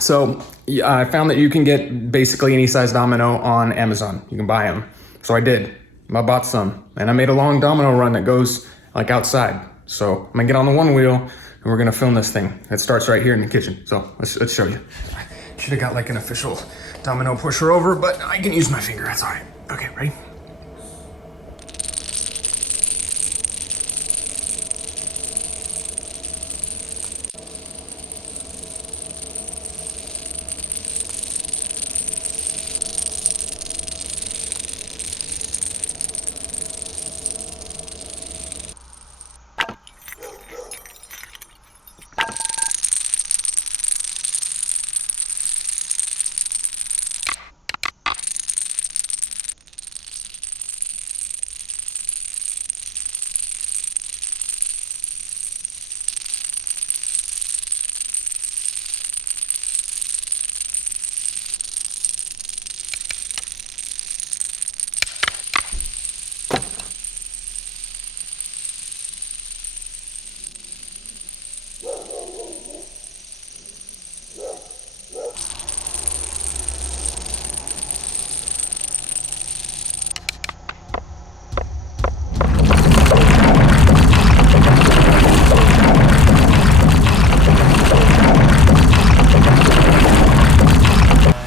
So yeah, I found that you can get basically any size domino on Amazon. You can buy them. So I did. I bought some, and I made a long domino run that goes like outside. So I'm gonna get on the one wheel, and we're gonna film this thing. It starts right here in the kitchen. So let's show you. Should have got like an official domino pusher over, but I can use my finger. That's all right. Okay, ready?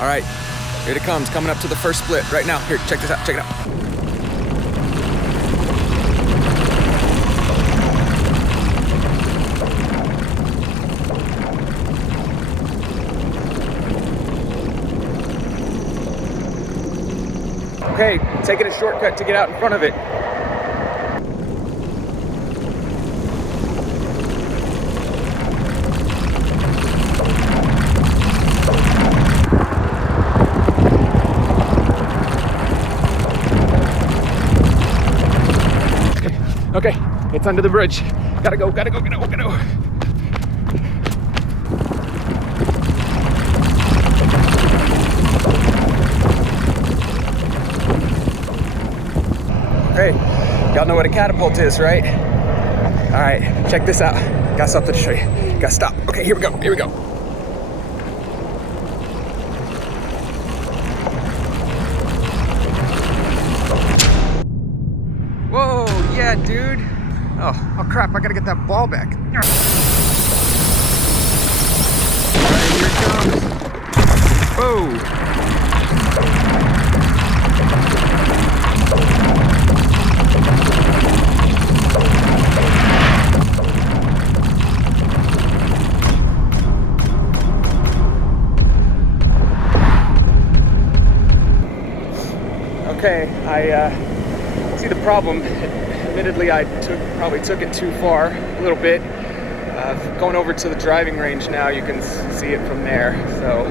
All right, here it comes, coming up to the first split right now. Here, check this out, check it out. Okay, taking a shortcut to get out in front of it. Okay, it's under the bridge. Gotta go. Okay, y'all know what a catapult is, right? All right, check this out. Got something to show you. Gotta stop. Okay, here we go. Whoa, yeah, dude. Oh crap, I gotta get that ball back. All right, here it comes. Whoa. Okay, I see the problem. Admittedly, I probably took it too far a little bit. Going over to the driving range now, you can see it from there. So